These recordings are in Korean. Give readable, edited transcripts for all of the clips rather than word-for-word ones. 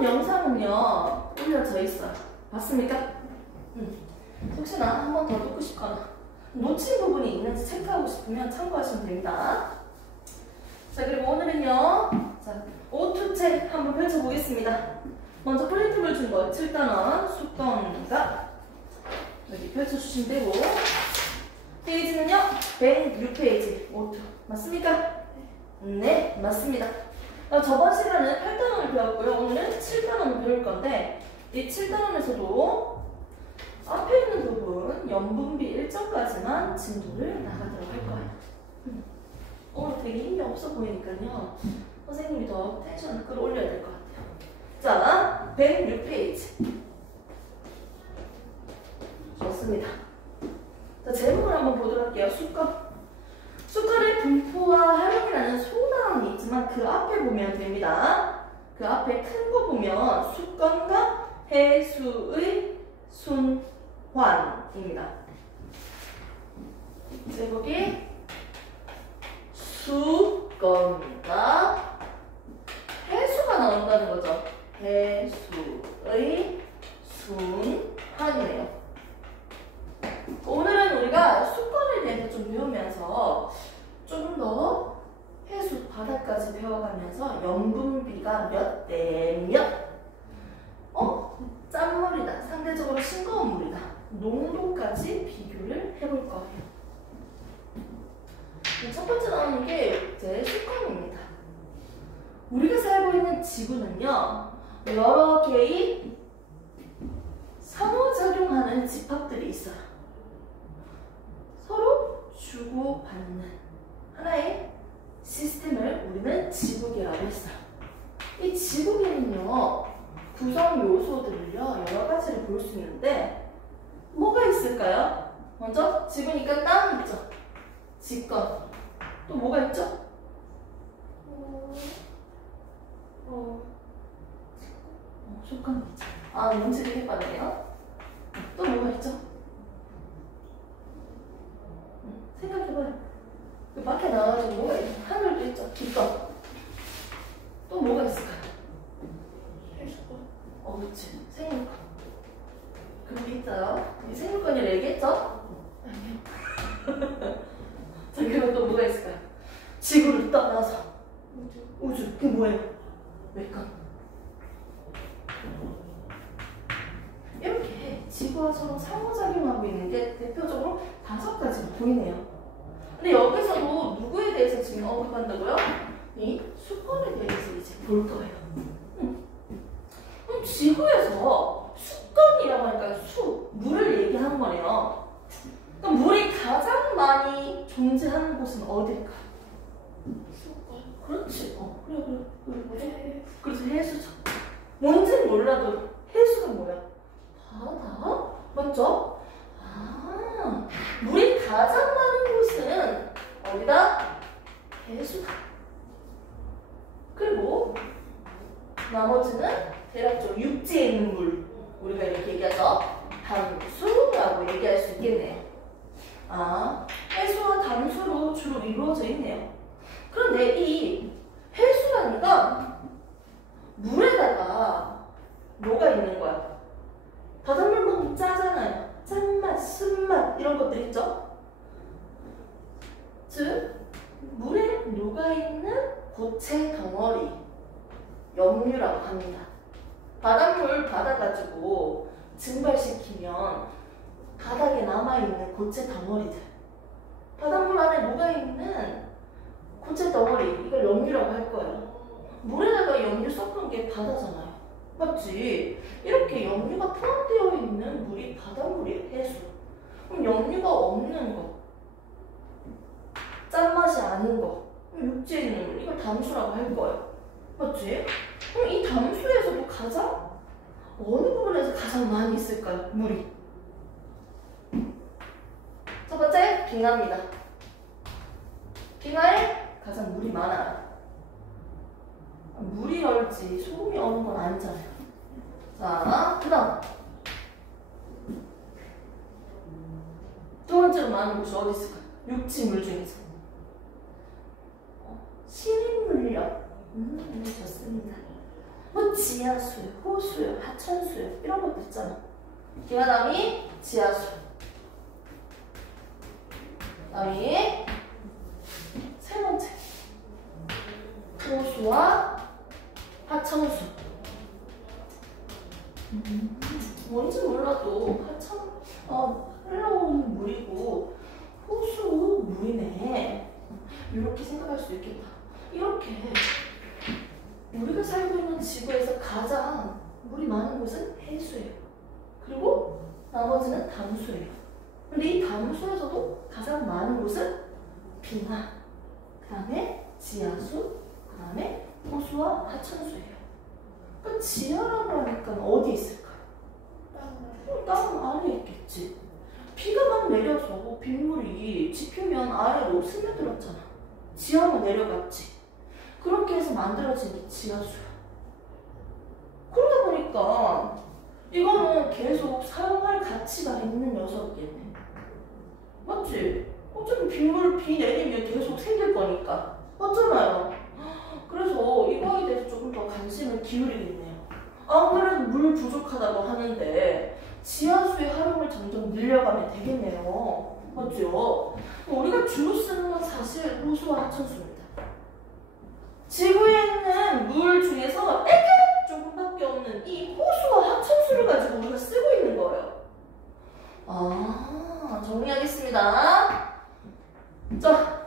이번 영상은요 올려져 있어요. 봤습니까? 혹시나 한 번 더 듣고 싶거나 놓친 부분이 있는지 체크하고 싶으면 참고하시면 됩니다. 자, 그리고 오늘은요, 자, 오투책 한번 펼쳐보겠습니다. 먼저 프린트물 준 거 7단원 숙건가 여기 펼쳐주시면 되고, 페이지는요 106페이지 오투 맞습니까? 네, 맞습니다. 저번 시간은 8단원을 배웠고요. 오늘은 7단원을 배울 건데, 이 7단원에서도 앞에 있는 부분 연분비 일정까지만 진도를 나가도록 할 거예요. 오늘 되게 힘이 없어 보이니까요, 선생님이 더 텐션을 끌어올려야 될 것 같아요. 자, 106페이지 좋습니다. 자, 제목을 한번 보도록 할게요. 수건. 수건의 분포와 활용이라는 소단원이 있지만 그 앞에 보면 됩니다. 그 앞에 큰 거 보면 수건과 해수의 순환입니다. 제목이 수건과 해수가 나온다는 거죠. 해수의 순환이네요. 오늘은 우리가 수건에 대해서 좀 배우면서 좀 더 해수 바닥까지 배워가면서 염분비가 몇 대 몇, 짠물이다, 상대적으로 싱거운 물이다, 농도까지 비교를 해볼 거예요. 첫 번째 나오는 게 제 수건입니다. 우리가 살고 있는 지구는요, 여러 개의 상호작용하는 집합들이 있어요. 서로 주고받는 하나의 시스템을 우리는 지구계라고 했어요. 이 지구계는요, 구성 요소들을요 여러 가지를 볼 수 있는데 뭐가 있을까요? 먼저 지구니까 땅 있죠. 직권. 또 뭐가 있죠? 속감이 있죠. 아, 눈치 되게 빠르네요. 또 뭐가 있죠? 생각해봐요. 그 밖에 나와가지고 뭐가 있죠? 하늘도 있죠. 깃권. 또 뭐가 있을까요? 그렇지. 생물권. 그런 게 있어요. 이 생물권이라 얘기했죠? 아니요. 자, 그리고 또 뭐가 있을까요? 지구를 떠나서 우주. 그게 뭐예요? 외권. 이렇게 지구와 서로 상호작용하고 있는 게 대표적으로 5가지로 보이네요. 근데 여기서도 누구에 대해서 지금 언급한다고요? 이 수건에 대해서 이제 볼 거예요. 그럼 지구에서 수건이라고 하니까 물을 얘기하는 거네요. 그럼 물이 가장 많이 존재하는 곳은 어딜까요? 수건. 그렇지. 그래. 뭐지? 그래서 해수죠. 뭔지는 몰라도 해수가 뭐야? 바다? 맞죠? 아, 물이 가장 많은 곳은 어디다? 해수다. 그리고 나머지는 대략적으로 육지에 있는 물, 우리가 이렇게 얘기하죠. 담수라고 얘기할 수 있겠네요. 아, 해수와 담수로 주로 이루어져 있네요. 그런데 이 해수라는 건 물에다가 뭐가 있는 거야? 바닷물 먹으면 짜잖아요. 짠맛, 쓴맛 이런 것들 있죠? 즉, 물에 녹아있는 고체 덩어리, 염류라고 합니다. 바닷물 받아가지고 증발시키면 바닥에 남아있는 고체 덩어리들, 바닷물 안에 녹아있는 고체 덩어리, 이걸 염류라고 할 거예요. 물에다가 염류 섞은 게 바다잖아요. 맞지? 이렇게 염류가 포함되어 있는 물이 바닷물이에요. 해수. 그럼 염류가 없는 거, 짠맛이 아닌 거, 육지에 있는 물, 이걸 담수라고 할 거예요. 맞지? 그럼 이 담수에서도 가장 어느 부분에서 가장 많이 있을까요? 물이. 첫 번째, 빙하입니다. 빙하에 가장 물이 많아요. 물이 얼지 소금이 어는 건 아니잖아요. 자, 그 다음 두 번째로 많은 곳이 어디 있을까요? 육지물 중에서 시민물력. 좋습니다. 뭐 지하수요, 호수요, 하천수요 이런 것도 있잖아. 다음이 지하수. 다음이 세 번째 호수와 하천수. 뭔지 몰라도 흘러오는 물이고 호수 물이네. 이렇게 생각할 수 있겠다. 이렇게 우리가 살고 있는 지구에서 가장 물이 많은 곳은 해수예요. 그리고 나머지는 담수예요. 근데 이 담수에서도 가장 많은 곳은 빙하, 그 다음에 지하수, 그 다음에 호수와 하천수예요. 그러니까 지하라고 하니까 어디 있을까요? 땅 안에 있겠지. 비가 막 내려서 빗물이 지피면 아래로 스며들었잖아. 지하로 내려갔지. 그렇게 해서 만들어진 게 지하수야. 그러다 보니까 이거는 계속 사용할 가치가 있는 녀석이겠네. 맞지? 어차피 비 내리면 계속 생길 거니까. 맞잖아요. 그래서 이거에 대해서 조금 더 관심을 기울이겠네요. 안 그래도 물 부족하다고 하는데 지하수의 활용을 점점 늘려가면 되겠네요. 맞죠? 우리가 주로 쓰는 건 사실 호수와 하천수입니다. 지구에 있는 물 중에서 되게 조금밖에 없는 이 호수와 하천수를 가지고 우리가 쓰고 있는 거예요. 정리하겠습니다. 자,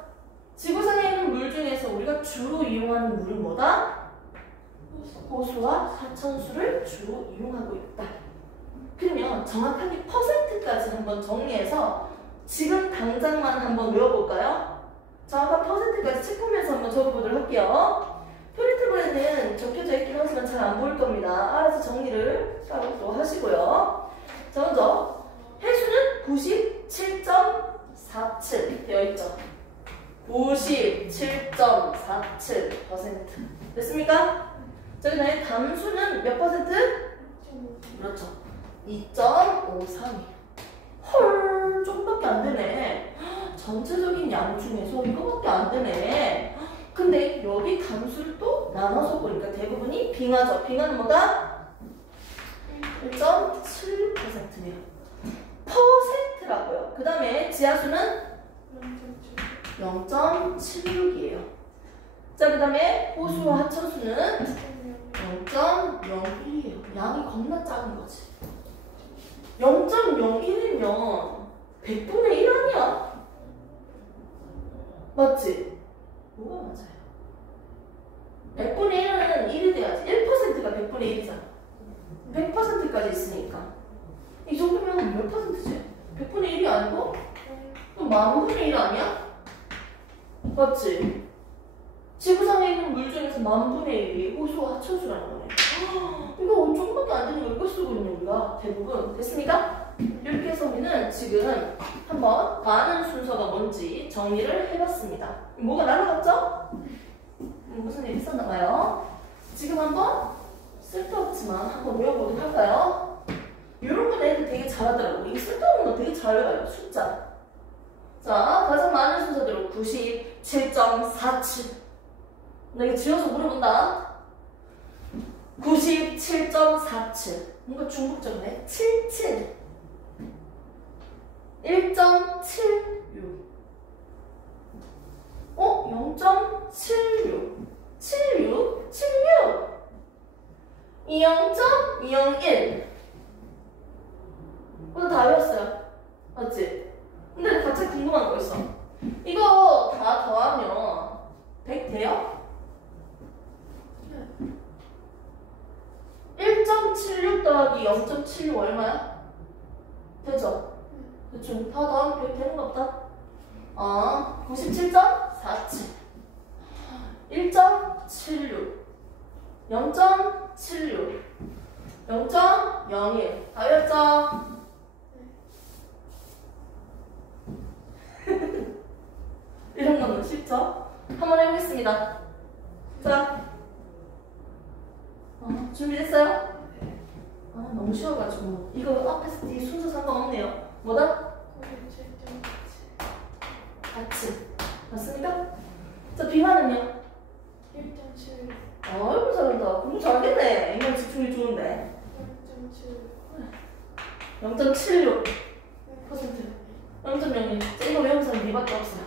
지구상에 있는 물 중에서 우리가 주로 이용하는 물은 뭐다? 호수와 하천수를 주로 이용하고 있다. 그러면 정확하게 퍼센트까지 한번 정리해서 지금 당장만 한번 외워볼까요? 정확한 퍼센트까지 체크하면서 한번 적어보도록 할게요. 표리테이블에는 적혀져 있긴 하지만 잘 안 보일 겁니다. 알아서 정리를 따로 또 하시고요. 자, 먼저 해수는 97.47 되어 있죠. 97.47% 됐습니까? 자, 그 다음에 담수는 몇 퍼센트? 그렇죠. 2.53이에요. 헐, 조금밖에 안 되네. 전체적인 양 중에서 이거밖에 안 되네. 근데 여기 담수를 또 나눠서 보니까 대부분이 빙하죠. 빙하는 뭐다? 1.7%네요. 퍼센트라고요. 그 다음에 지하수는 0.76이에요. 자, 그 다음에 호수와 하천수는 0.01이에요. 양이 겁나 작은 거지. 0.01이면 100분의 1 아니야? 맞지? 뭐가 맞아요? 100분의 1은 1이 돼야지. 1%가 100분의 1이잖아. 100%까지 있으니까. 이 정도면 몇 퍼센트지? 100분의 1이 아니고? 또 10,000분의 1 아니야? 맞지? 지구상에 있는 물 중에서 10,000분의 1이 호수와 하천수라는 거네. 이거 조금밖에 안 되는 거 이거 쓰고 있는 우리가 대부분. 됐습니까? 이렇게 해서 우리는 지금 한번 많은 순서가 뭔지 정리를 해봤습니다. 뭐가 날아갔죠? 무슨 일이 있었나봐요. 지금 한번 쓸데없지만 한번 외워보도록 할까요? 이런 건 애들 되게 잘하더라고. 이 쓸데없는 거 되게 잘 외워요. 숫자. 자, 가장 많은 순서대로 97.47. 나 이거 지어서 물어본다. 97.47. 뭔가 중국적이네. 77. 1.76. 0.76. 76. 76. 0.01. 오늘 다 외웠어요. 맞지? 근데 갑자기 궁금한 거 있어. 이거 다 더하면 100 돼요? 1.76 더하기 0.76 얼마야? 되죠? 대충 다 더하면 100 되는 거 없다? 97.47 1.76 0.76 0.01 다 외웠죠? 이런 거는 쉽죠? 한번 해보겠습니다. 자, 준비됐어요? 너무 쉬워가지고 이거 앞에서 뒤 순서 상관없네요. 뭐다? 같이 맞습니까? 자, 비화는요? 1.7 아이고 잘한다. 공부 잘하겠네. 인간 집중이 좋은데. 0.76%. 0.02. 이거 외우는 사람 니밖에 없어요.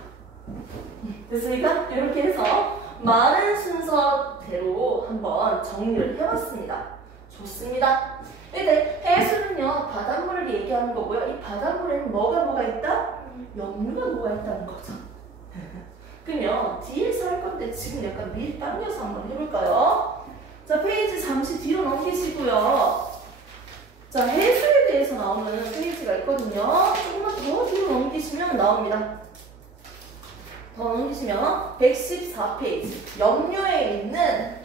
됐습니까? 이렇게 해서 많은 순서대로 한번 정리를 해봤습니다. 좋습니다. 이제 해수는요, 바닷물을 얘기하는 거고요. 이 바닷물에는 뭐가 있다? 염류가 녹아있다는 거죠. 그럼요, 뒤에서 할 건데 지금 약간 미리 당겨서 한번 해볼까요? 자, 페이지 잠시 뒤로 넘기시고요. 자, 해수에 대해서 나오는 페이지가 있거든요. 조금만 더 뒤로 넘기시면 나옵니다. 더 넘기시면 114페이지. 염료에 있는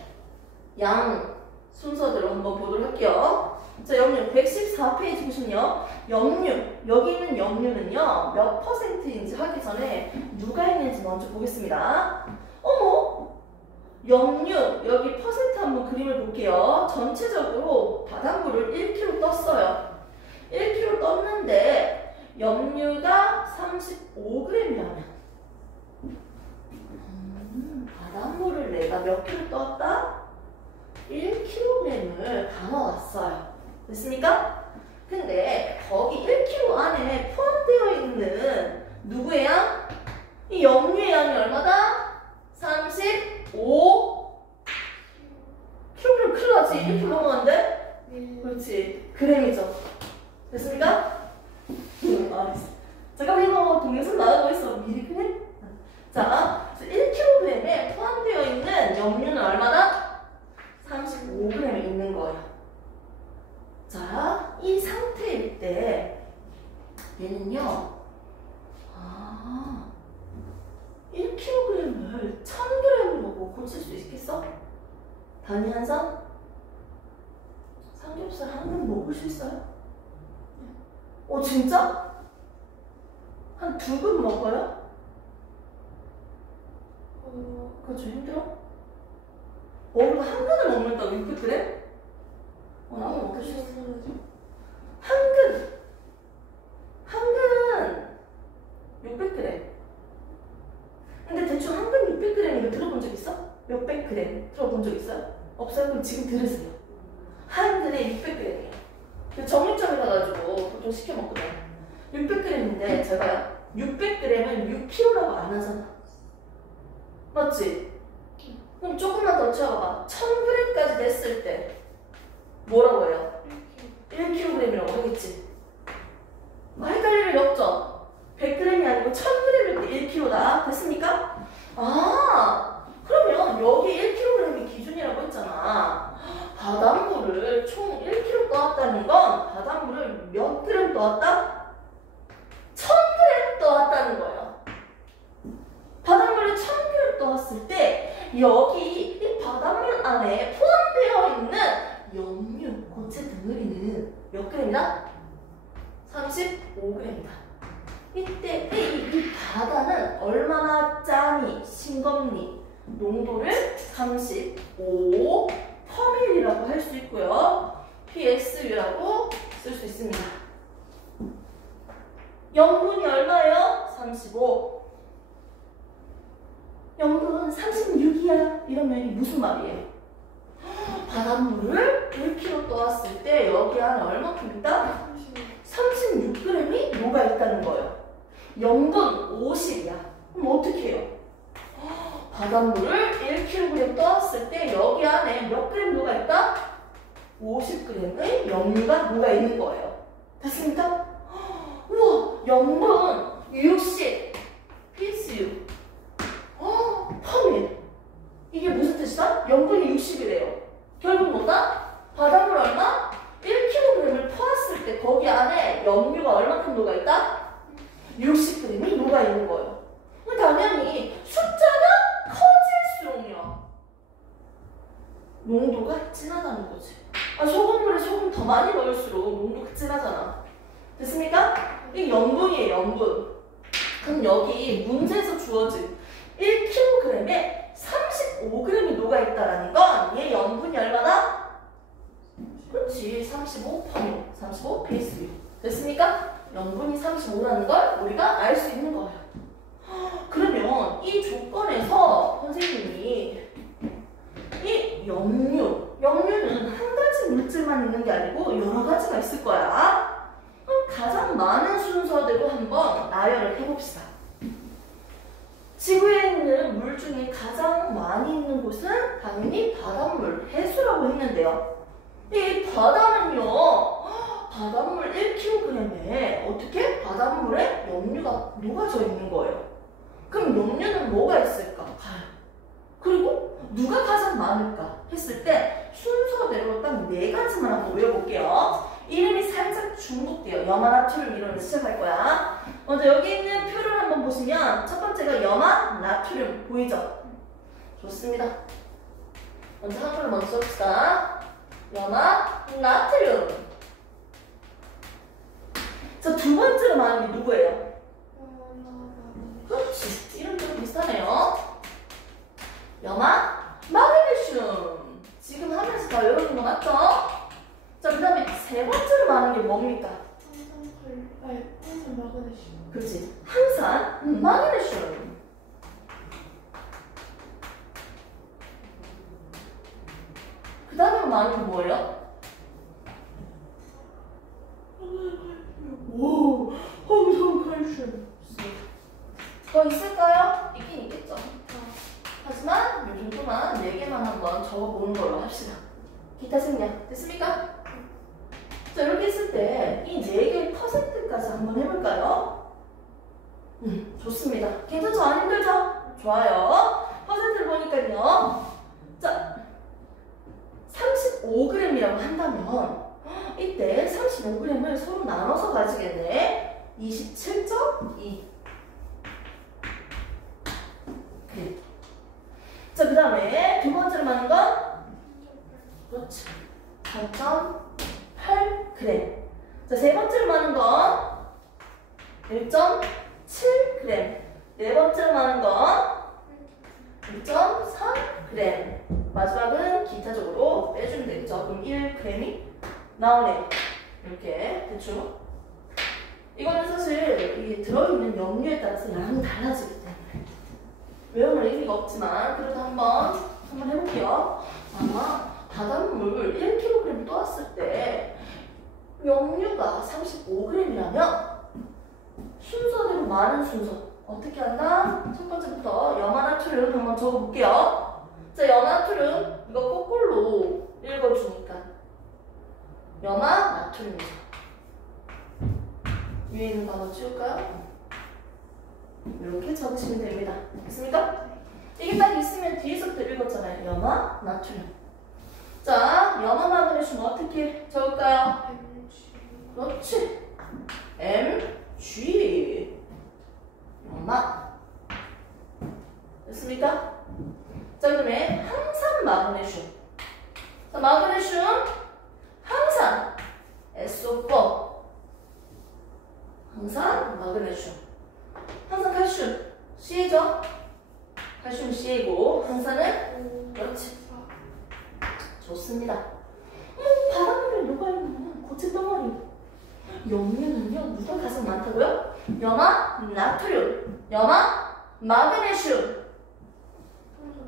양 순서대로 한번 보도록 할게요. 자, 염류 114페이지 보시면요. 염류, 여기 있는 염류는요, 몇 퍼센트인지 하기 전에 누가 있는지 먼저 보겠습니다. 어머! 염류, 여기 퍼센트 한번 그림을 볼게요. 전체적으로 바닷물을 1kg 떴어요. 1kg 떴는데 염류가 35g이라면 바닷물을 내가 몇 킬로 떴다? 1kg을 담아왔어요. 됐습니까? 근데 거기 1kg 안에 포함되어 있는 누구의 양? 이 염류의 양이 얼마다? 35 kg 큰일 나지? 1kg 넘어간데? 그렇지. 그램이죠. 됐습니까? 알았어. 잠깐만 이거 동영상 나가고 있어. 미리 그래? 자, 1kg에 포함되어 있는 염류는 얼마나? 35g이 있는 거예요. 자, 이 상태일 때 얘는요, 1kg을 1000g으로 고칠 수 있겠어? 단위 한상? 삼겹살 한 근 먹을 수 있어요? 진짜? 한 2근 먹어요? 그렇죠. 힘들어? 우리가 한 근을 먹는다고 600g? 나도 먹을 수 있어. 한 근! 한 근! 600g. 근데 대충 한 근 600g이면 들어본 적 있어? 몇백 그램 들어본 적 있어요? 없어요? 그럼 지금 들으세요. 한 근에 600g이에요. 정육점에 가가지고 보통 시켜 먹거든. 600g인데 제가요, 600g은 6kg라고 안 하잖아. 맞지? 그럼 조금만 더 채워봐. 1000g까지 됐을 때 뭐라고 해요? 1kg이라고 하겠지. 헷갈릴 일이 없죠? 100g이 아니고 1000g일 때 1kg다. 됐습니까? 그러면 여기 1kg이 기준이라고 했잖아. 바닷물을 총 1kg 떠왔다는 건 바닷물을 몇 그램 떠왔다? 1000g 떠왔다는 거예요. 바닷물을 1000g 떠왔을 때 여기 이 바닷물 안에 포함되어 있는 염류, 고체 덩어리는 몇 그램이다? 35g이다. 이때 이 바다는 얼마나 짜니, 싱겁니? 농도를 35 퍼밀이라고 할 수 있고요. PSU라고 쓸 수 있습니다. 염분이 얼마예요? 35. 염분 36이야. 이러면 이게 무슨 말이에요? 바닷물을 1kg 떠왔을 때 여기 안에 얼마큼 있다? 36g이 녹아있다는 거예요. 염분 50이야. 그럼 어떻게 해요? 바닷물을 1kg 떠왔을 때 여기 안에 몇 그램 녹아있다? 50g의 염류가 녹아있는 거예요. 됐습니까? 우와, 염분 60 PSU 퍼밀. 이게 무슨 뜻이다? 염분이 60이래요. 결국 뭐다? 바닷물 얼마? 1kg을 퍼왔을 때 거기 안에 염류가 얼마큼 녹아있다? 60g이 녹아있는 거예요. 당연히 숫자가 커질수록요 농도가 진하다는 거지. 소금물에 소금 더 많이 넣을수록 농도가 진하잖아. 됐습니까? 이 염분이에요, 염분. 그럼 여기 문제에서 주어진 1kg에 35g이 녹아있다라는 건 얘 염분이 얼마나? 그렇지, 35 퍼밀, 35 PSU. 됐습니까? 염분이 35라는 걸 우리가 알 수 있는 거예요. 그러면 이 조건에서 선생님이 이 있는 게 아니고 여러 가지가 있을 거야. 그럼 가장 많은 순서대로 한번 나열을 해봅시다. 지구에 있는 물 중에 가장 많이 있는 곳은 당연히 바닷물, 해수라고 했는데요. 이 바다는요, 바닷물 1kg에 어떻게? 바닷물에 염류가 녹아져 있는 거예요. 그럼 염류는 뭐가 있을까? 그리고 누가 가장 많을까? 했을 때 순서대로 딱 4가지만 한번 외워볼게요. 이름이 살짝 중복돼요. 염화나트륨 이름으로 시작할 거야. 먼저 여기 있는 표를 한번 보시면 첫 번째가 염화나트륨 보이죠? 좋습니다. 먼저 한글을 먼저 써봅시다. 염화나트륨. 자, 두 번째로 말하는 게 누구예요? 그렇지. 이름도 비슷하네요. 마그네슘. 지금 하면서 다 외우는 거 맞죠? 자, 그 다음에 세 번째로 말하는 게 뭡니까? 항산 마그네슘. 그렇지. 항산 마그네슘. 그 다음에 말하는 게 뭐예요? 오, 항산 칼슘. 더 있을까요? 있긴 있겠죠. 하지만 요 정도만 4개만 한번 적어보는 걸로 합시다. 기타 생략 됐습니까? 자, 이렇게 했을 때 이 4개의 퍼센트까지 한번 해볼까요? 좋습니다. 괜찮죠? 안 힘들죠? 좋아요. 퍼센트를 보니까요. 자, 35g이라고 한다면 이때 35g을 서로 나눠서 가지겠네. 27.2. 자, 그 다음에 두 번째로 말하는 건 그렇지. 4.8g. 자, 세 번째로 말하는 건 1.7g. 네 번째로 말하는 건 1.3g. 마지막은 기타적으로 빼주면 되겠죠. 그럼 1g이 나오네요. 이렇게 대충. 이거는 사실 이게 들어있는 염료에 따라서 양이 달라지기 때문에 외우는 의미가 없지만 그래도 한번 해볼게요. 아마 바닷물 1kg 떠왔을 때 염류가 35g이라면 순서대로 많은 순서 어떻게 한다? 첫 번째부터 염화나트륨 한번 적어볼게요. 자, 염화나트륨 이거 거꾸로 읽어주니까 염화나트륨이죠. 위에 있는 거 한번 지울까요? 이렇게 적으시면 됩니다. 됐습니까? 이게 딱 있으면 뒤에서부터 읽었잖아요. 염화나트륨. 자, 염화마그네슘 어떻게 적을까요? 그렇지. Mg. 염화. 됐습니까? 자, 그다음에 항산 마그네슘. 자, 마그네슘, 항산, SO4. 항산 마그네슘. 항산 칼슘, C죠? 칼슘 C이고 항산은 그렇지. 좋습니다. 바닷물에 녹아있는 고체 덩어리. 염류는요, 누가 가장 많다고요? 염화나트륨, 염화마그네슘,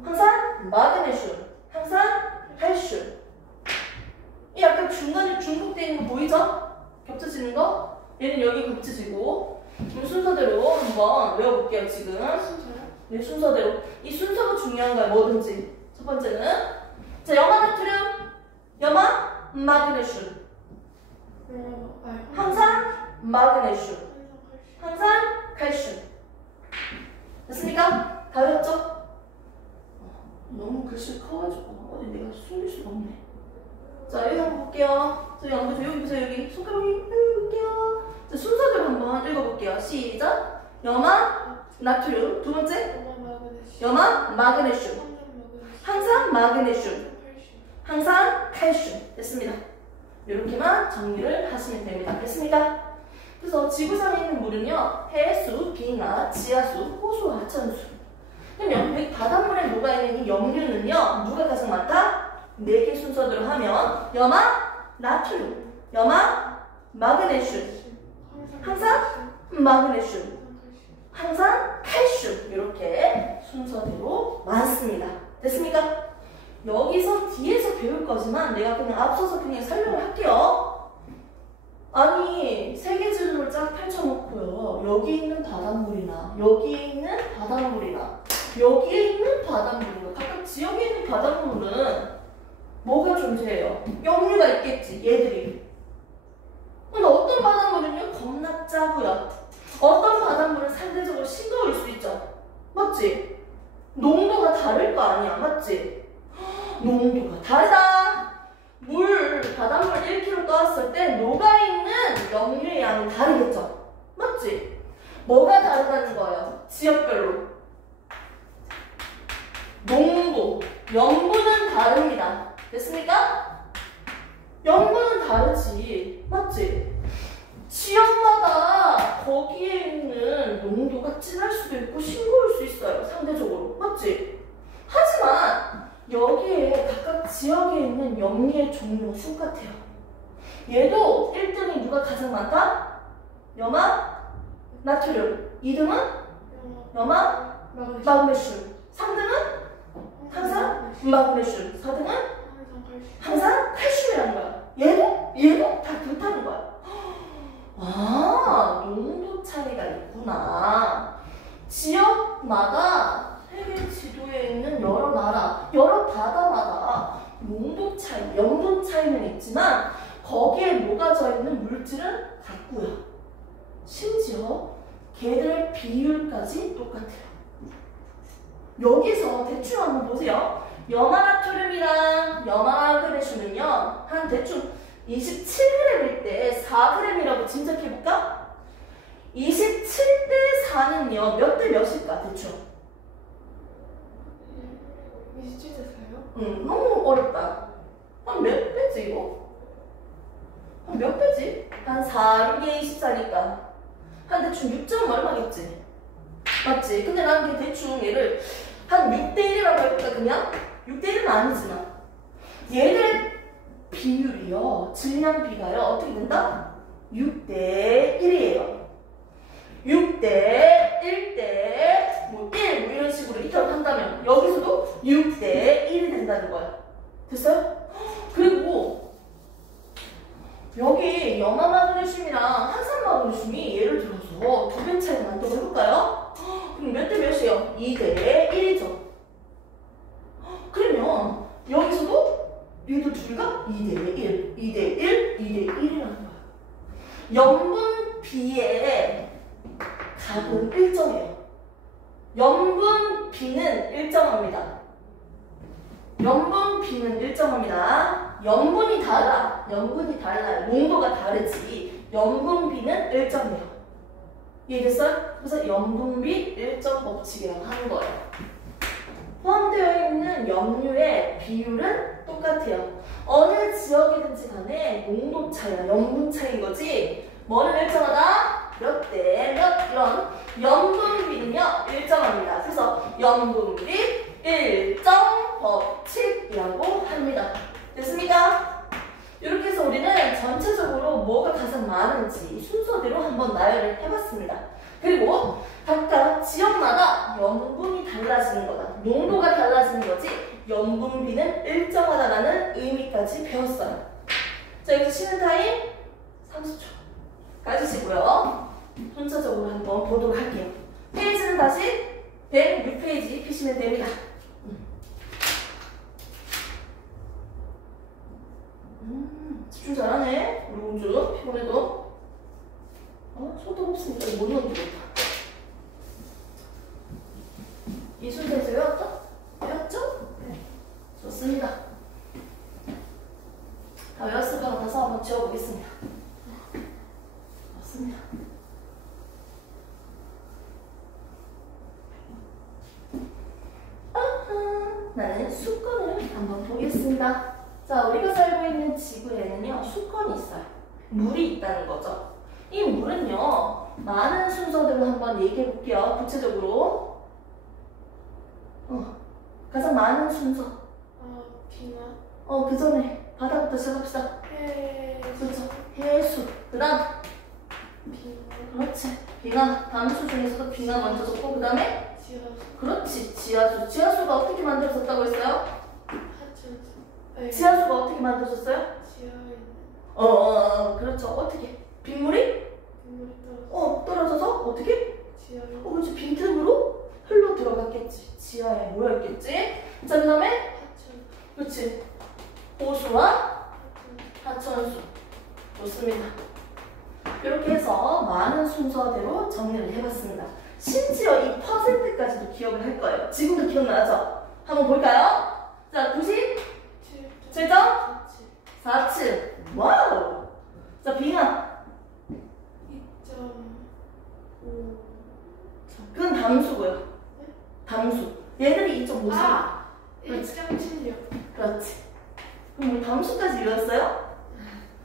항산 마그네슘, 항산 칼슘. 이 약간 중간에 중복되어 있는 거 보이죠? 겹쳐지는 거? 얘는 여기 겹쳐지고. 순서대로 한번 외워볼게요, 지금. 네, 순서대로. 이 순서가 중요한 거야, 뭐든지. 첫 번째는. 자, 염화나트륨, 염화마그네슘. 항산 마그네슘. 항산 칼슘. 됐습니까? 다 외웠죠? 너무 글씨 커가지고 어디 내가 숨길 수가 없네. 자, 여기 한번 볼게요. 자, 여기 보세요. 여기 손가락이 여기 볼게요. 자, 순서대로 한번 읽어볼게요. 시작. 염화나트륨. 두 번째. 염화마그네슘. 항산 마그네슘. 항산 칼슘. 됐습니다. 이렇게만 정리를 하시면 됩니다. 됐습니까? 그래서 지구상에 있는 물은요, 해수, 비나 지하수, 호수, 하천수. 그러면 여기 바닷물에 녹아있는 이 염류는요, 누가 가장 많다? 4개 순서대로 하면 염화나트륨, 염화마그네슘, 항산 마그네슘, 항산 칼슘. 이렇게 순서대로 많습니다. 됐습니까? 여기서 뒤에서 배울 거지만 내가 그냥 앞서서 그냥 설명을 할게요. 아니 세계지도를 쫙 펼쳐놓고요. 여기 있는 바닷물이나 여기 있는 바닷물이나 여기에 있는 바닷물이나 각각 지역에 있는 바닷물은 뭐가 존재해요? 역류가 있겠지 얘들이. 근데 어떤 바닷물은요 겁나 짜고요. 어떤 바닷물은 상대적으로 싱거울 수 있죠. 맞지? 농도가 다를 거 아니야. 맞지? 농도가 다르다. 바닷물 1kg 떠왔을 때 녹아있는 역류의 양이 다르겠죠. 맞지? 뭐가 다르다는 거예요? 지역별로. 농도, 염분은 다릅니다. 됐습니까? 염분은 다르지. 맞지? 지역마다 거기에 있는 농도가 진할 수도 있고 싱거울 수 있어요. 상대적으로. 맞지? 하지만 여기에 각각 지역에 있는 염류의 종류가 똑같아요. 얘도 1등이 누가 가장 많다? 염화, 나트륨. 2등은 염화, 마그네슘. 3등은 항상 마그네슘. 4등은 항상 칼슘이라는 거야. 얘도 다 그렇다는 거야. 아, 농도 차이가 있구나. 지역마다 세계 지도에 있는 여러 나라, 여러 바다마다 농도 차이, 염분 차이는 있지만 거기에 녹아져 있는 물질은 같고요. 심지어 걔들의 비율까지 똑같아요. 여기서 대충 한번 보세요. 염화나트륨이랑 염화마그네슘은요 한 대충 27g일 때 4g이라고 짐작해볼까? 27대 4는요 몇 대 몇일까 대충? 27대 4요? 너무 어렵다. 한 몇 배지 이거? 한 몇 배지? 한 4, 6에 24니까 한 대충 6점 얼마겠지? 맞지? 근데 난 대충 얘를 한 6대 1이라고 해볼까 그냥? 6대 1은 아니지만 얘들의 비율이요. 질량비가요. 어떻게 된다? 6대 1이에요. 6대 1대 뭐 1 뭐 이런 식으로 이탈한다면 여기서도 6대 1이 된다는 거야. 됐어요? 그리고 여기 염화마그네슘이랑 항산마그네슘이 예를 들어서 2배 차이가 난다고 해볼까요? 그럼 몇 대 몇이에요? 2대 1이죠. 그러면 여기서도 얘도 둘이가 2대 1, 2대 1, 2대 1이라는 거야. 염분 비의 값은 일정해요. 염분 비는 일정합니다. 염분 비는 일정합니다. 염분이 달라. 염분이 달라요. 농도가 다르지. 염분 비는 일정해요. 이해됐어요? 그래서 염분비 일정 법칙이라고 하는 거예요. 포함되어 있는 염류의 비율은 똑같아요. 어느 지역이든지 간에 농도 차이나 염분 차이인 거지. 뭐는 일정하다? 몇 대 몇 이런 염분비는요 일정합니다. 그래서 염분비 일정 법칙이라고 합니다. 됐습니까? 이렇게 해서 우리는 전체적으로 뭐가 가장 많은지 순서대로 한번 나열을 해봤습니다. 그리고 각각 지역마다 염분이 달라지는 거다. 농도가 달라지는 거지 염분비는 일정하다라는 의미까지 배웠어요. 자, 여기서 쉬는 타임 30초 가지시고요. 순서적으로 한번 보도록 할게요. 페이지는 다시 106페이지 피시면 됩니다. 집중 잘하네. 우리 공주 피곤해도. 소독 없으니까 못 넘기겠다. 이 순서에서 외웠죠? 외웠죠? 네. 좋습니다. 다 외웠을 것 같아서 한번 지워보겠습니다. 좋습니다. 나는 수건을 한번 보겠습니다. 자, 우리가 살고 있는 지구에는요, 수건이 있어요. 물이 있다는 거죠. 이 물은요, 많은 순서대로 한번 얘기해 볼게요. 구체적으로. 가장 많은 순서. 빙하. 그 전에 바다부터 시작합시다. 그렇죠. 해수. 그 다음. 빙하. 그렇지. 빙하. 담수 중에서도 빙하 먼저 적고, 그 다음에? 지하수. 그렇지. 지하수. 지하수가 어떻게 만들어졌다고 했어요? 하천. 만드셨어요? 지하에 있는 그렇죠. 어떻게? 빗물이? 빗물이 떨어져. 떨어져서 어떻게? 지하에 그렇지. 빈틈으로 흘러 들어갔겠지. 지하에 모여있겠지. 자, 그 다음에 하천. 그렇지. 호수와 하천. 하천수. 좋습니다. 이렇게 해서 많은 순서대로 정리를 해봤습니다. 심지어 이 퍼센트까지도 기억을 할 거예요. 지금도 기억나죠? 한번 볼까요? 자, 97점 47. 와우! 자, 빙하. 2.5. 그건 담수고요. 네? 담수. 얘들이 2.5점. 아! 그렇지. 1.76. 그렇지. 그럼 우리 담수까지 외웠어요?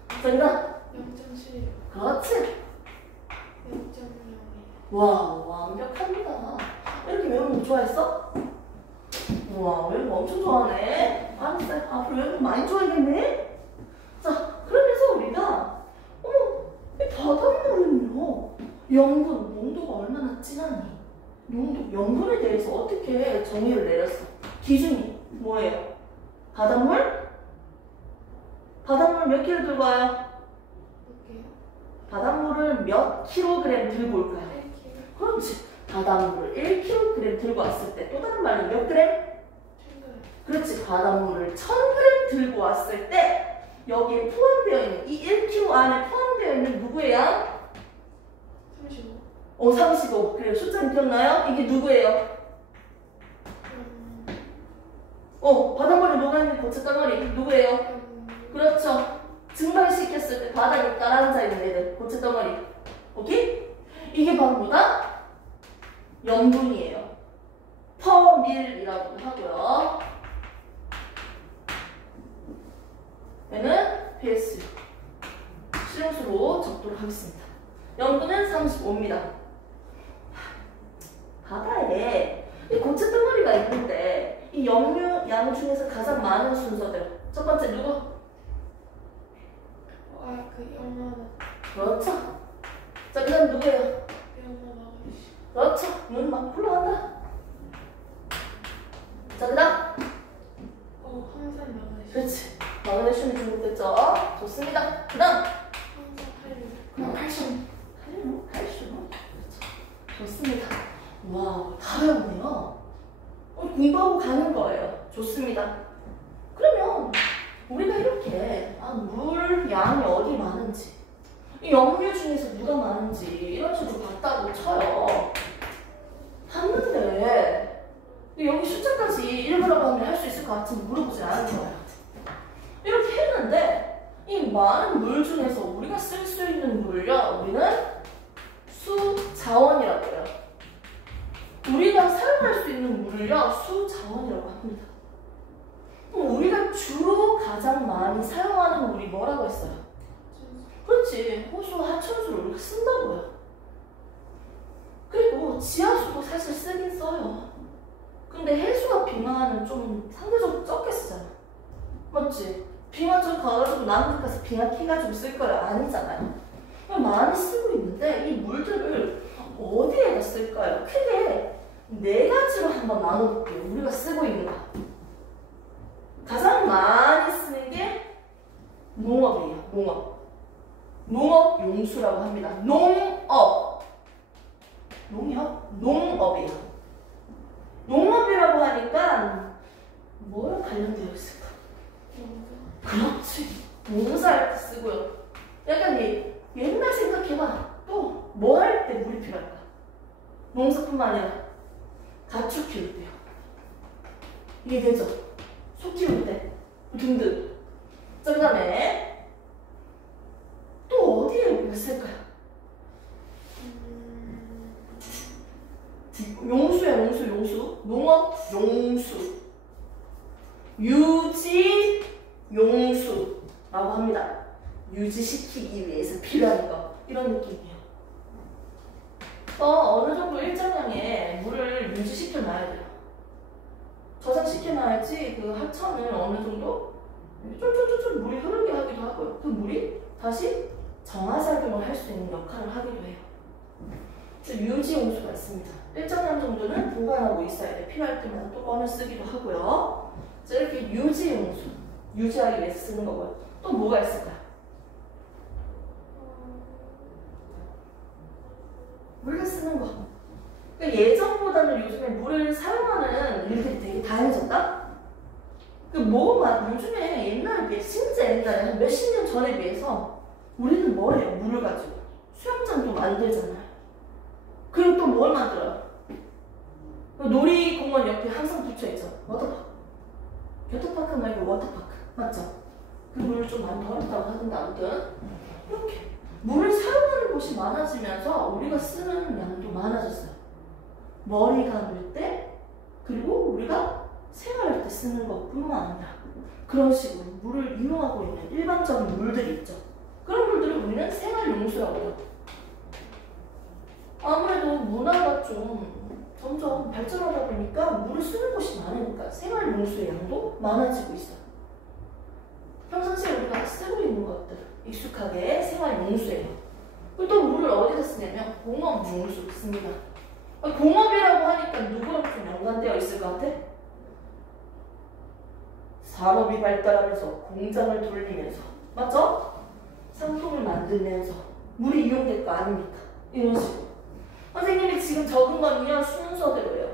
자, 그다음 0.76. 그렇지. 0.02. 와, 완벽합니다. 이렇게 외우는 거 좋아했어? 우와, 외우는 거 엄청 좋아하네. 알았어요. 앞으로 외우는 거 많이 좋아하겠네? 자, 그러면서 우리가, 이 바닷물은요, 염분, 농도가 얼마나 진하니? 염분에 대해서 어떻게 정의를 내렸어? 기준이 뭐예요? 바닷물? 바닷물 몇 킬로 들고 와요? 볼게요. 바닷물을 몇 킬로그램 들고 올까요? 1kg. 그렇지. 바닷물을 1kg 들고 왔을 때 또 다른 말로 몇 그램? 1000g. 그렇지. 바닷물을 1000g 들고 왔을 때 여기에 포함되어 있는 이 1kg 안에 포함되어 있는 누구의 양? 35. 35. 그래요. 숫자는 기억나요? 이게 누구예요? 바닷물에 녹아있는 고체 덩어리 누구예요? 그렇죠. 증발시켰을 때 바닥에 가라앉아 있는 애들 고체 덩어리. 오케이? 이게 바로 뭐다? 염분이에요. 퍼밀이라고도 하고요. 얘는 PS 실용수로 적도록 하겠습니다. 염분은 35입니다. 바다에 이 고체 덩어리가 있는데 이 염류 양 중에서 가장 많은 순서대로 첫 번째 누구? 그 영화는 그렇죠. 자, 그 다음 누구예요? 영화 나오시. 그렇죠. 눈 막 흘러간다. 자, 그 다음 항상 나오시. 그렇지. 마그네슘이 중독됐죠? 좋습니다. 그 다음 항상 칼슘. 칼슘. 그렇죠. 좋습니다. 와, 다 배웠네요. 공부하고 가는 거예요. 좋습니다. 그러면 우리가 이렇게 물 양이 어디 많은지 이 염류 중에서 누가 많은지 이런 식으로 봤다고 쳐요. 봤는데 여기 숫자까지 읽으라고 하면 할 수 있을 것 같은데 물어보지 않은 거예요. 이렇게 했는데 이 많은 물 중에서 우리가 쓸 수 있는 물요, 우리는 수자원이라고 해요. 우리가 사용할 수 있는 물을요, 수자원이라고 합니다. 우리가 주로 가장 많이 사용하는 물이 뭐라고 했어요? 그렇지. 호수와 하천수를 우리가 쓴다고요. 그리고 지하수도 사실 쓰긴 써요. 근데 해수와 빙하는 좀 상대적으로 적게 쓰잖아. 맞지? 빙하 좀 가가지고 남극 가서 빙하 캐가지고 쓸 거예요? 아니잖아요. 많이 쓰고 있는데 이 물들을 어디에다 쓸까요? 크게 네 가지로 한번 나눠볼게요. 우리가 쓰고 있는 거. 가장 많이 쓰는 게 농업이에요. 농업. 농업 용수라고 합니다. 농업. 농협? 농업이에요. 농업이라고 하니까 뭐랑 관련되어 있을까? 그렇지. 농사할 때 쓰고요. 약간 옛날 생각해봐. 또 뭐 할 때 물이 필요할까? 농사뿐만 아니라 가축 키울 때요. 이게 되죠? 소 키울 때 등등. 자, 그 다음에 또 어디에 우리가 쓸까요? 용수야, 용수. 농업 용수. 유지 용수라고 합니다. 유지시키기 위해서 필요한 거. 이런 느낌이에요. 어느 정도 일정량의 물을 유지시켜 놔야 돼요. 저장시켜 놔야지 그 하천을 어느 정도 쫄쫄쫄쫄 물이 흐르게 하기도 하고요. 그 물이 다시 정화작용을 할 수 있는 역할을 하기도 해요. 유지용수가 있습니다. 일정량 정도는 보관하고 있어야 돼. 필요할 때마다 또 꺼내 쓰기도 하고요. 자, 이렇게 유지용수. 유지하기 위해서 쓰는 거고요. 또 뭐가 있을까요? 물을 쓰는 거. 그러니까 예전보다는 요즘에 물을 사용하는 일들이 되게 다양해졌다? 요즘에 옛날에 비해, 진짜 옛날에 한 몇십 년 전에 비해서 우리는 뭘 해요? 물을 가지고. 수영장도 만들잖아요. 그리고 또 뭘 만들어요? 놀이공원 옆에 항상 붙여있죠. 워터파크. 워터파크 말고 워터파크. 맞죠? 그 물을 좀 많이 더럽다고 하던데 아무튼 이렇게 물을 사용하는 곳이 많아지면서 우리가 쓰는 양도 많아졌어요. 머리 감을 때 그리고 우리가 생활할 때 쓰는 것뿐만 아니라 그런 식으로 물을 이용하고 있는 일반적인 물들이 있죠. 그런 물들을 우리는 생활용수라고 해요. 아무래도 문화가 좀 점점 발전하다 보니까 물을 쓰는 곳이 많으니까 생활용수의 양도 많아지고 있어요. 평상시에 우리가 쓰고 있는 것들 익숙하게 생활용수예요. 그리고 또 물을 어디다 쓰냐면 공업용수로 씁니다. 공업이라고 하니까 누구랑 좀 연관되어 있을 것 같아? 산업이 발달하면서 공장을 돌리면서 맞죠? 상품을 만들면서 물이 이용될 거 아닙니까? 이런 식으로 선생님이 지금 적은 건요 순서대로예요.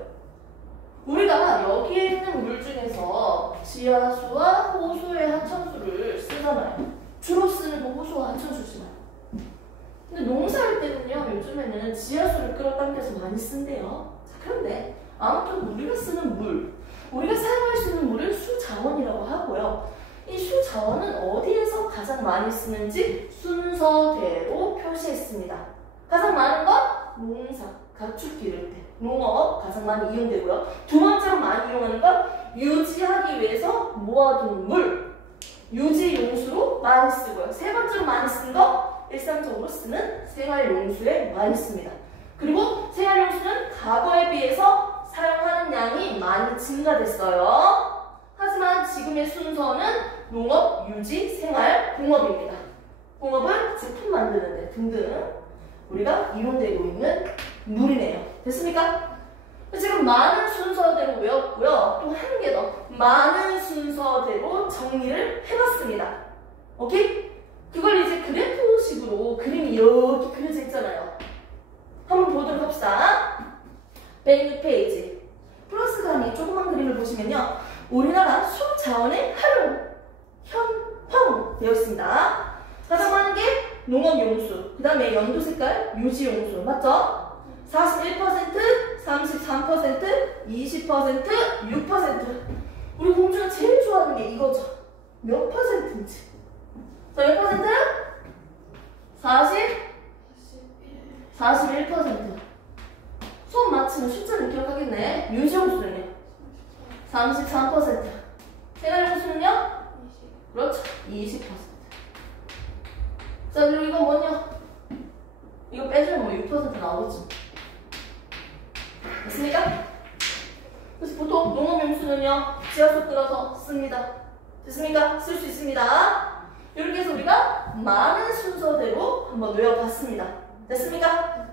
우리가 여기에 있는 물 중에서 지하수와 호수의 하천수를 쓰잖아요. 주로 쓰는 건 호수와 하천수지만 근데 농사할 때는요 요즘에는 지하수를 끌어당겨서 많이 쓴대요. 자, 그런데 아무튼 우리가 쓰는 물 우리가 사용할 수 있는 물을 수자원이라고 하고요. 이 수자원은 어디에서 가장 많이 쓰는지 순서대로 표시했습니다. 가장 많은 건 농사, 가축 기를 때, 농업 가장 많이 이용되고요. 두 번째로 많이 이용하는 건 유지하기 위해서 모아둔 물, 유지용수로 많이 쓰고요. 세 번째로 많이 쓰는 거 일상적으로 쓰는 생활용수에 많이 씁니다. 그리고 생활용수는 과거에 비해서 사용하는 양이 많이 증가됐어요. 하지만 지금의 순서는 농업, 유지, 생활, 공업입니다. 공업은 제품 만드는 데 등등 우리가 이용되고 있는 물이네요. 됐습니까? 지금 많은 순서대로 외웠고요. 또 한 개 더 많은 순서대로 정리를 해봤습니다. 오케이? 그걸 이제 그래프식으로 그림이 이렇게 그려져 있잖아요. 한번 보도록 합시다. 106페이지 플러스 강의 조그만 그림을 보시면요. 우리나라 수자원의 활용, 현황 되어 있습니다. 가장 많은 게 농업용수, 그 다음에 연두 색깔 유지용수, 맞죠? 41%, 33%, 20%, 6%. 우리 공주가 제일 좋아하는 게 이거죠. 몇 퍼센트인지. 자, 몇 퍼센트? 41%. 수업 마치면 숫자를 기억하겠네. 유지용수는요? 33%. 생활용수는요? 그렇죠. 20%. 자, 그리고 이거 뭐냐? 이거 빼주면 뭐 6% 나오겠지. 됐습니까? 그래서 보통 농업용수는요, 지하수 끌어서 씁니다. 됐습니까? 쓸 수 있습니다. 이렇게 해서 우리가 많은 순서대로 한번 외워봤습니다. 됐습니까?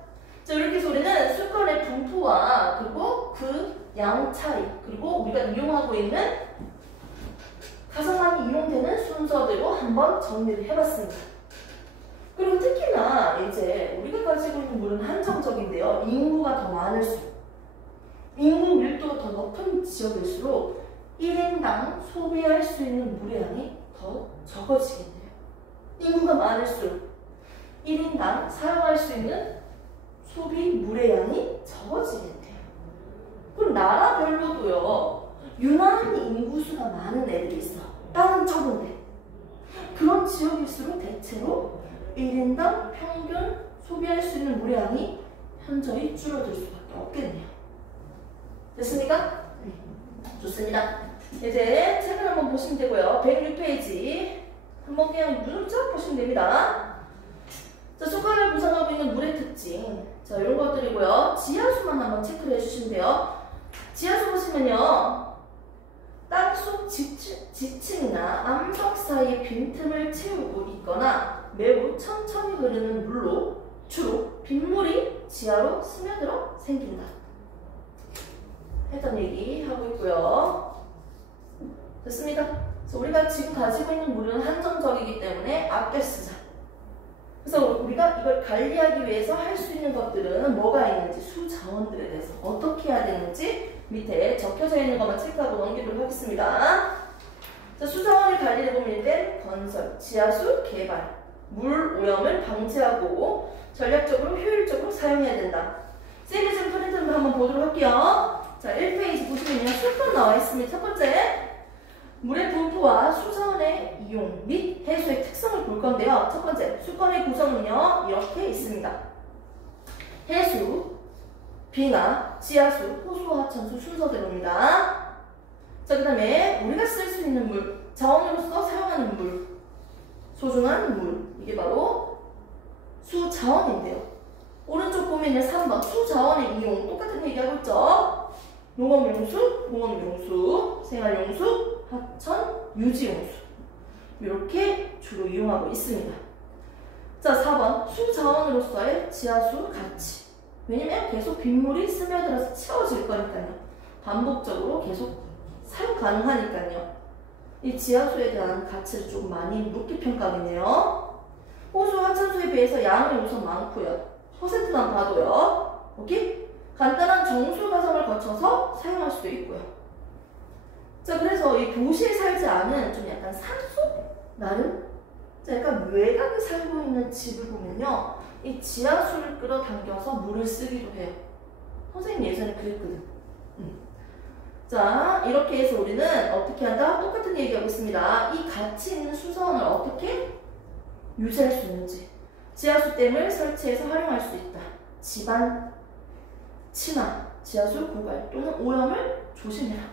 자, 이렇게 해서 우리는 수건의 분포와 그리고 그 양 차이, 그리고 우리가 이용하고 있는 가장 많이 이용되는 순서대로 한번 정리를 해봤습니다. 그리고 특히나 이제 우리가 가지고 있는 물은 한정적인데요. 인구가 더 많을수록, 인구 밀도가 더 높은 지역일수록 1인당 소비할 수 있는 물의 양이 더 적어지겠네요. 인구가 많을수록 1인당 사용할 수 있는 소비 물의 양이 적어지겠네요. 그럼 나라별로도요. 유난히 인구수가 많은 애들이 있어. 땅은 적은데. 그런 지역일수록 대체로 1인당 평균 소비할 수 있는 물의 양이 현저히 줄어들 수밖에 없겠네요. 됐습니까? 좋습니다. 이제 책을 한번 보시면 되고요. 106페이지 한번 그냥 눈으로 쫙 보시면 됩니다. 자, 숟가락을 구성하고 있는 물의 특징. 자, 이런 것들이고요. 지하수만 한번 체크를 해주시면 돼요. 지하수 보시면요. 땅속 지층이나 암석 사이의 빈틈을 채우고 있거나 매우 천천히 흐르는 물로 주로 빗물이 지하로 스며들어 생긴다. 했던 얘기 하고 있고요. 됐습니까? 그래서 우리가 지금 가지고 있는 물은 한정적이기 때문에 아껴 쓰자. 그래서 우리가 이걸 관리하기 위해서 할 수 있는 것들은 뭐가 있는지, 수자원들에 대해서 어떻게 해야 되는지 밑에 적혀져 있는 것만 체크하고 넘기도록 하겠습니다. 자, 수자원을 관리해보면 일단 건설, 지하수 개발, 물 오염을 방지하고 전략적으로 효율적으로 사용해야 된다. 세미즘 프린트를 한번 보도록 할게요. 자, 1페이지 보시면요. 수건 나와 있습니다. 첫 번째, 물의 분포와 수자원의 이용 및 해수의 특성을 볼 건데요. 첫 번째, 수건의 구성은요. 이렇게 있습니다. 해수, 빙하, 지하수, 호수, 하천수 순서대로입니다. 자, 그 다음에 우리가 쓸 수 있는 물, 자원으로서 사용하는 물, 소중한 물, 이게 바로 수자원인데요. 오른쪽 보면요. 3번 수자원의 이용 똑같은 얘기하고 있죠. 농업용수, 공업용수, 생활용수, 하천, 유지용수 이렇게 주로 이용하고 있습니다. 자, 4번 수자원으로서의 지하수 가치. 왜냐면 계속 빗물이 스며들어서 채워질 거니까요. 반복적으로 계속 사용 가능하니까요. 이 지하수에 대한 가치를 좀 많이 묻게 평가하겠네요. 호수, 하천수에 비해서 양이 우선 많고요. 퍼센트만 봐도요. 오케이? 간단한 정수 과정을 거쳐서 사용할 수도 있고요. 자, 그래서 이 도시에 살지 않은 좀 약간 산속? 나름? 자, 약간 외곽에 살고 있는 집을 보면요. 이 지하수를 끌어당겨서 물을 쓰기도 해요. 선생님 예전에 그랬거든. 자, 이렇게 해서 우리는 어떻게 한다? 똑같은 얘기하고 있습니다. 이 가치 있는 수자원을 어떻게 유지할 수 있는지. 지하수댐을 설치해서 활용할 수 있다. 집안 침하, 지하수 고갈 또는 오염을 조심해라.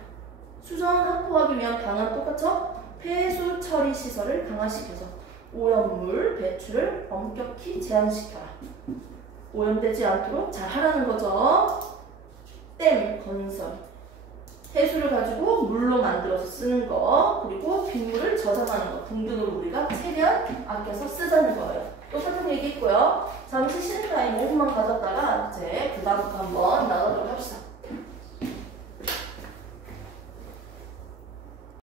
수자원 확보하기 위한 방안 똑같죠? 폐수 처리 시설을 강화시켜서 오염물 배출을 엄격히 제한시켜라. 오염되지 않도록 잘 하라는 거죠. 댐 건설, 해수를 가지고 물로 만들어서 쓰는 거, 그리고 빗물을 저장하는 거 등등으로 우리가 최대한 아껴서 쓰자는 거예요. 똑같은 얘기 있고요. 잠시 쉬는 타임 5분만 가졌다가 이제 그 다음부터 한번 나가도록 합시다.